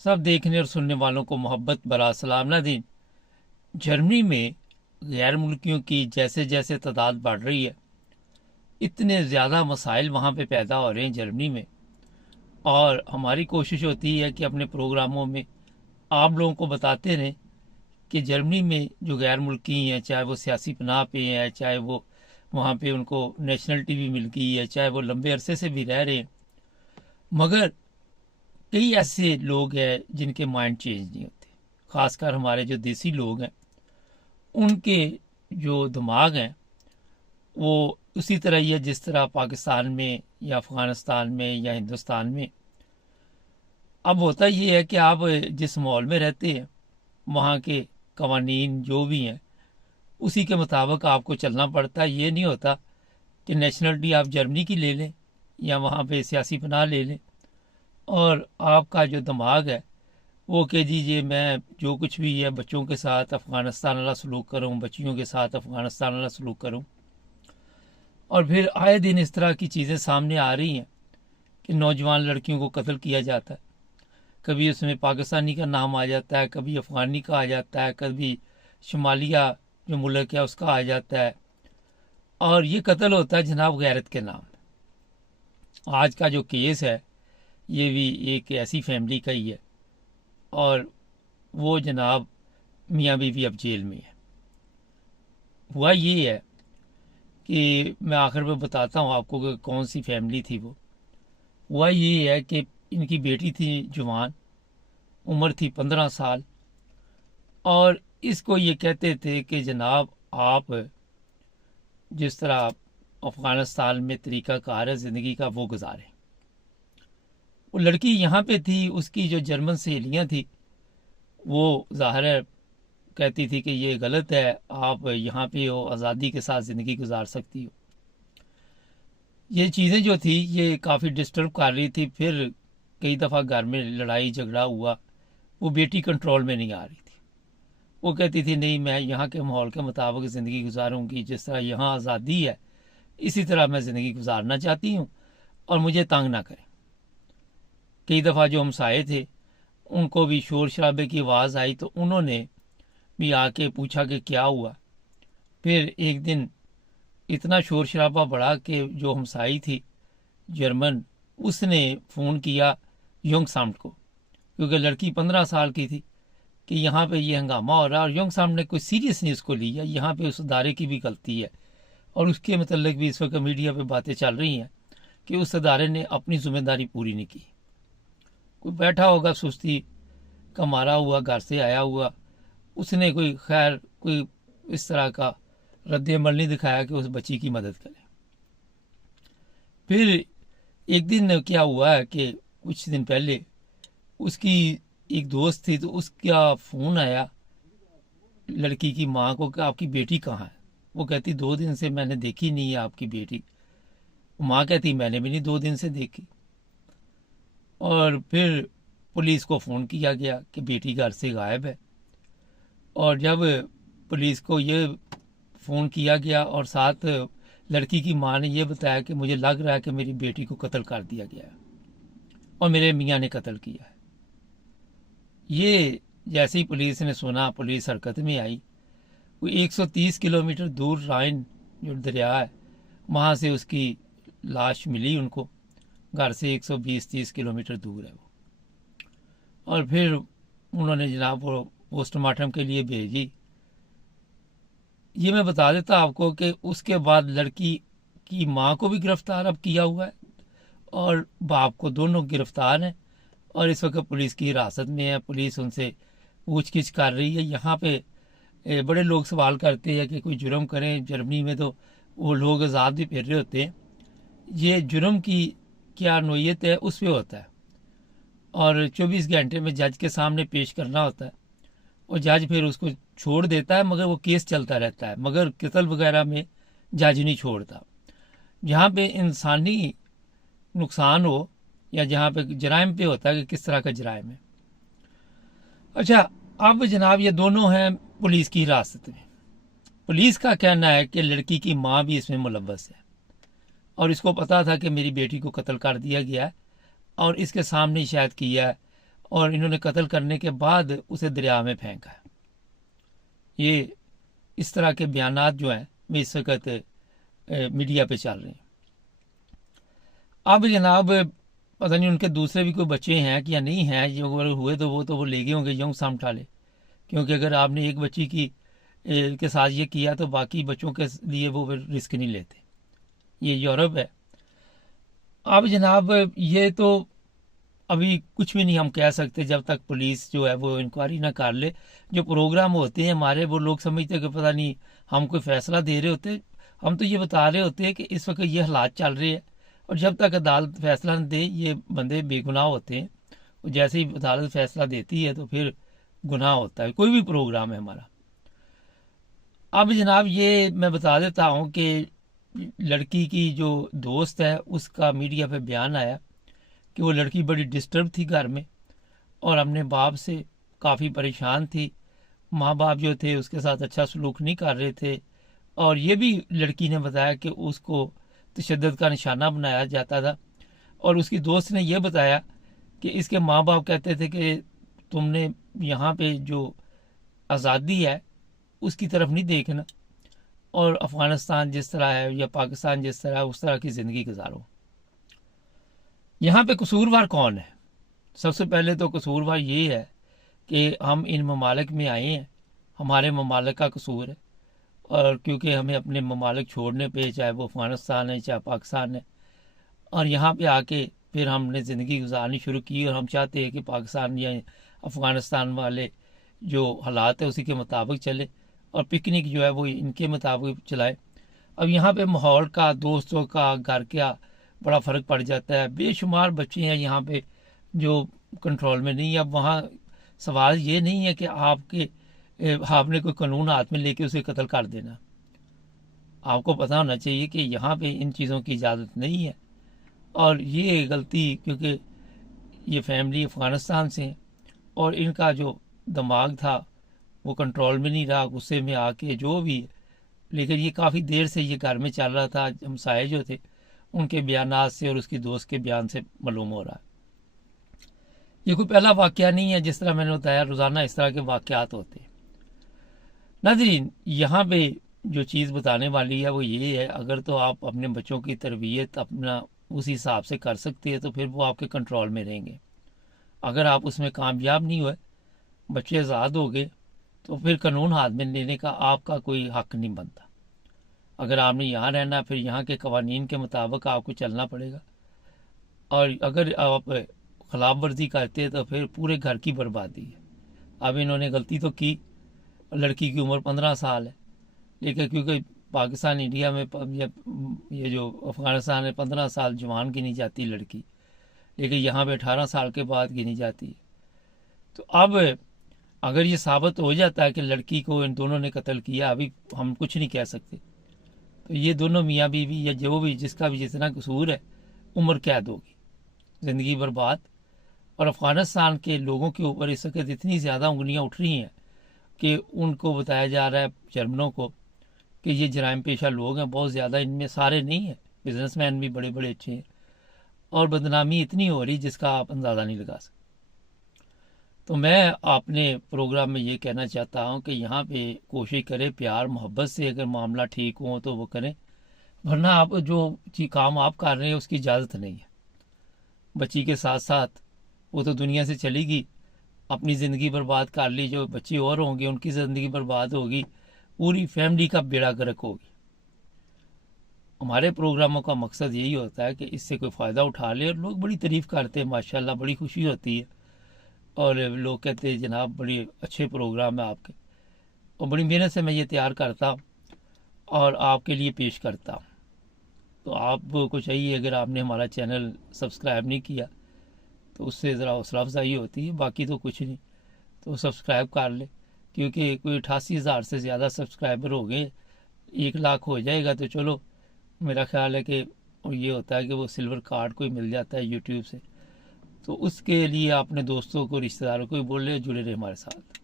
सब देखने और सुनने वालों को मोहब्बत भरा सलाम नादीन। जर्मनी में गैर मुल्कियों की जैसे जैसे तादाद बढ़ रही है, इतने ज़्यादा मसाइल वहाँ पे पैदा हो रहे हैं जर्मनी में। और हमारी कोशिश होती है कि अपने प्रोग्रामों में आप लोगों को बताते रहें कि जर्मनी में जो गैर मुल्की हैं, चाहे वो सियासी पनाह पे हैं, चाहे वो वहाँ पे उनको नेशनलिटी भी मिल गई है, चाहे वो लंबे अरसे से भी रह रहे हैं, मगर कई ऐसे लोग हैं जिनके माइंड चेंज नहीं होते। ख़ासकर हमारे जो देसी लोग हैं, उनके जो दिमाग हैं वो उसी तरह ही है जिस तरह पाकिस्तान में या अफ़गानिस्तान में या हिंदुस्तान में। अब होता ये है कि आप जिस माहौल में रहते हैं, वहाँ के कवानीन जो भी हैं, उसी के मुताबिक आपको चलना पड़ता है। ये नहीं होता कि नेशनलिटी आप जर्मनी की ले लें या वहाँ पे सियासी पनाह ले लें और आपका जो दिमाग है वो कह दीजिए मैं जो कुछ भी है बच्चों के साथ अफ़गानिस्तान वाला सलूक करूँ, बच्चियों के साथ अफ़गानिस्तान वाला सलूक करूँ। और फिर आए दिन इस तरह की चीज़ें सामने आ रही हैं कि नौजवान लड़कियों को कत्ल किया जाता है। कभी उसमें पाकिस्तानी का नाम आ जाता है, कभी अफ़गानी का आ जाता है, कभी शुमालिया जो मुल्क है उसका आ जाता है। और ये कत्ल होता है जनाब गैरत के नाम। आज का जो केस है ये भी एक ऐसी फैमिली का ही है और वो जनाब मियाँ बीवी अब जेल में है। हुआ ये है कि मैं आखिर में बताता हूँ आपको कि कौन सी फैमिली थी वो। हुआ ये है कि इनकी बेटी थी जवान, उम्र थी 15 साल, और इसको ये कहते थे कि जनाब आप जिस तरह अफ़गानिस्तान में तरीक़ाकार है ज़िंदगी का वो गुजारें। वो लड़की यहाँ पे थी, उसकी जो जर्मन सहेलियाँ थी वो ज़ाहिर है कहती थी कि ये गलत है, आप यहाँ पे हो, आज़ादी के साथ ज़िंदगी गुजार सकती हो। ये चीज़ें जो थी ये काफ़ी डिस्टर्ब कर रही थी। फिर कई दफ़ा घर में लड़ाई झगड़ा हुआ, वो बेटी कंट्रोल में नहीं आ रही थी। वो कहती थी नहीं, मैं यहाँ के माहौल के मुताबिक ज़िंदगी गुजारूंगी, जिस तरह यहाँ आज़ादी है इसी तरह मैं ज़िंदगी गुजारना चाहती हूँ और मुझे तंग ना करें। कई दफ़ा जो हमसाए थे उनको भी शोर शराबे की आवाज़ आई तो उन्होंने भी आके पूछा कि क्या हुआ। फिर एक दिन इतना शोर शराबा बढ़ा कि जो हमसाई थी जर्मन, उसने फ़ोन किया योंग साम्ट को, क्योंकि लड़की 15 साल की थी, कि यहाँ पे ये हंगामा हो रहा है। और योंग साम्ट ने कोई सीरियस नहीं उसको लिया। यहाँ पे उस अदारे की भी गलती है और उसके मतलब भी इस वक्त मीडिया पे बातें चल रही हैं कि उस अदारे ने अपनी जिम्मेदारी पूरी नहीं की। कोई बैठा होगा सुस्ती का मारा हुआ, घर से आया हुआ, उसने कोई खैर कोई इस तरह का रद्द अमल नहीं दिखाया कि उस बच्ची की मदद करे। फिर एक दिन क्या हुआ है कि कुछ दिन पहले उसकी एक दोस्त थी तो उसका फ़ोन आया लड़की की माँ को कि आपकी बेटी कहाँ है। वो कहती 2 दिन से मैंने देखी नहीं है आपकी बेटी। माँ कहती मैंने भी नहीं 2 दिन से देखी। और फिर पुलिस को फ़ोन किया गया कि बेटी घर से गायब है। और जब पुलिस को ये फ़ोन किया गया और साथ लड़की की माँ ने यह बताया कि मुझे लग रहा है कि मेरी बेटी को कत्ल कर दिया गया है और मेरे मियाँ ने कत्ल किया है। ये जैसे ही पुलिस ने सुना, पुलिस हरकत में आई। वो 130 किलोमीटर दूर राइन जो दरिया है वहाँ से उसकी लाश मिली उनको। घर से 120-30 किलोमीटर दूर है वो। और फिर उन्होंने जनाब वो पोस्टमार्टम के लिए भेजी। ये मैं बता देता आपको कि उसके बाद लड़की की माँ को भी गिरफ्तार अब किया हुआ है और बाप को, दोनों गिरफ्तार हैं और इस वक्त पुलिस की हिरासत में है। पुलिस उनसे पूछगिछ कर रही है। यहाँ पे बड़े लोग सवाल करते हैं कि कोई जुर्म करें जर्मनी में तो वो लोग आज़ाद भी फिर रहे होते हैं। ये जुर्म की क्या नोयत है उस पर होता है और 24 घंटे में जज के सामने पेश करना होता है और जज फिर उसको छोड़ देता है, मगर वो केस चलता रहता है। मगर कत्ल वगैरह में जज नहीं छोड़ता। जहाँ पे इंसानी नुकसान हो या जहाँ पे जराइम पे होता है कि किस तरह का जराइम है। अच्छा, अब जनाब ये दोनों हैं पुलिस की हिरासत में। पुलिस का कहना है कि लड़की की माँ भी इसमें मुलव्वस है और इसको पता था कि मेरी बेटी को कत्ल कर दिया गया है और इसके सामने ही शायद किया है और इन्होंने कत्ल करने के बाद उसे दरिया में फेंका है। ये इस तरह के बयानात जो हैं वे इस वक्त मीडिया पे चल रहे हैं। अब जनाब पता नहीं उनके दूसरे भी कोई बच्चे हैं कि या नहीं हैं, जो अगर हुए तो वो ले गए होंगे यंग समटाले, क्योंकि अगर आपने एक बच्ची की के साथ ये किया तो बाकी बच्चों के लिए वो रिस्क नहीं लेते। ये यूरोप है। अब जनाब ये तो अभी कुछ भी नहीं हम कह सकते जब तक पुलिस जो है वो इंक्वायरी ना कर ले। जो प्रोग्राम होते हैं हमारे, वो लोग समझते हैं कि पता नहीं हम कोई फैसला दे रहे होते, हम तो ये बता रहे होते हैं कि इस वक्त ये हालात चल रहे हैं और जब तक अदालत फैसला न दे ये बंदे बेगुनाह होते हैं। और जैसे ही अदालत फैसला देती है तो फिर गुनाह होता है। कोई भी प्रोग्राम है हमारा। अब जनाब ये मैं बता देता हूँ कि लड़की की जो दोस्त है उसका मीडिया पे बयान आया कि वो लड़की बड़ी डिस्टर्ब थी घर में और अपने बाप से काफ़ी परेशान थी। माँ बाप जो थे उसके साथ अच्छा सलूक नहीं कर रहे थे और ये भी लड़की ने बताया कि उसको तशद्दुद का निशाना बनाया जाता था। और उसकी दोस्त ने यह बताया कि इसके माँ बाप कहते थे कि तुमने यहाँ पे जो आज़ादी है उसकी तरफ नहीं देखना और अफ़गानिस्तान जिस तरह है या पाकिस्तान जिस तरह है उस तरह की ज़िंदगी गुजारो। यहाँ पे कसूरवार कौन है? सबसे पहले तो कसूरवार ये है कि हम इन ममालिक में आए हैं, हमारे ममालिक का कसूर है। और क्योंकि हमें अपने ममालिक छोड़ने पे, चाहे वो अफ़गानिस्तान है चाहे पाकिस्तान है, और यहाँ पे आके फिर हमने ज़िंदगी गुजारनी शुरू की और हम चाहते हैं कि पाकिस्तान या अफ़गानिस्तान वाले जो हालात है उसी के मुताबिक चले और पिकनिक जो है वो इनके मुताबिक चलाए। अब यहाँ पे माहौल का, दोस्तों का, घर का बड़ा फ़र्क पड़ जाता है। बेशुमार बच्चे हैं यहाँ पे जो कंट्रोल में नहीं है। अब वहाँ सवाल ये नहीं है कि आपने कोई कानून हाथ में लेके उसे कत्ल कर देना। आपको पता होना चाहिए कि यहाँ पे इन चीज़ों की इजाज़त नहीं है। और ये गलती क्योंकि ये फैमिली अफ़गानिस्तान से है और इनका जो दिमाग था वो कंट्रोल में नहीं रहा, गुस्से में आके जो भी है। लेकिन ये काफ़ी देर से ये घर में चल रहा था। हमसाये जो थे उनके बयानात से और उसकी दोस्त के बयान से मालूम हो रहा है। ये कोई पहला वाक़या नहीं है, जिस तरह मैंने बताया रोज़ाना इस तरह के वाक़यात होते हैं। नाज़रीन, यहाँ पे जो चीज़ बताने वाली है वो ये है, अगर तो आप अपने बच्चों की तरबियत अपना उस हिसाब से कर सकते हैं तो फिर वो आपके कंट्रोल में रहेंगे। अगर आप उसमें कामयाब नहीं हुए, बच्चे आज़ाद हो गए, तो फिर कानून हाथ में लेने का आपका कोई हक नहीं बनता। अगर आपने यहाँ रहना फिर यहाँ के कवानीन के मुताबिक आपको चलना पड़ेगा। और अगर आप खिलाफ वर्जी करते तो फिर पूरे घर की बर्बादी है। अब इन्होंने गलती तो की, लड़की की उम्र 15 साल है, लेकिन क्योंकि पाकिस्तान इंडिया में ये जो अफ़गानिस्तान में 15 साल जवान गिनी जाती लड़की, लेकिन यहाँ पे 18 साल के बाद गिनी जाती है। तो अब अगर ये साबित हो जाता है कि लड़की को इन दोनों ने कत्ल किया, अभी हम कुछ नहीं कह सकते, तो ये दोनों मियाँ बीवी या जो भी जिसका भी जितना कसूर है उम्र कैद होगी, ज़िंदगी बर्बाद। और अफ़गानिस्तान के लोगों के ऊपर इस वक्त इतनी ज़्यादा उंगलियाँ उठ रही हैं कि उनको बताया जा रहा है, जर्मनों को, कि ये जराइम पेशा लोग हैं बहुत ज़्यादा, इनमें सारे नहीं हैं, बिजनेसमैन भी बड़े बड़े अच्छे हैं। और बदनामी इतनी हो रही जिसका आप अंदाज़ा नहीं लगा सकते। तो मैं अपने प्रोग्राम में ये कहना चाहता हूँ कि यहाँ पे कोशिश करें प्यार मोहब्बत से, अगर मामला ठीक हो तो वो करें, वरना आप जो काम आप कर रहे हैं उसकी इजाज़त नहीं है। बच्ची के साथ साथ वो तो दुनिया से चली गई, अपनी ज़िंदगी बर्बाद कर ली, जो बच्चे और होंगे उनकी ज़िंदगी बर्बाद होगी, पूरी फैमिली का बेड़ा गर्क होगी। हमारे प्रोग्रामों का मकसद यही होता है कि इससे कोई फ़ायदा उठा ले। और लोग बड़ी तारीफ़ करते हैं, माशाल्लाह, बड़ी खुशी होती है। और लोग कहते हैं जनाब बड़ी अच्छे प्रोग्राम है आपके, और बड़ी मेहनत से मैं ये तैयार करता हूँ और आपके लिए पेश करता हूँ। तो आपको चाहिए, अगर आपने हमारा चैनल सब्सक्राइब नहीं किया तो उससे ज़रा हौसला अफजाई होती है, बाकी तो कुछ नहीं। तो सब्सक्राइब कर ले, क्योंकि कोई 88,000 से ज़्यादा सब्सक्राइबर हो गए, 1 लाख हो जाएगा तो चलो, मेरा ख्याल है कि ये होता है कि वो सिल्वर कार्ड कोई मिल जाता है यूट्यूब से। तो उसके लिए अपने दोस्तों को, रिश्तेदारों को भी बोल ले, जुड़े रहे हमारे साथ।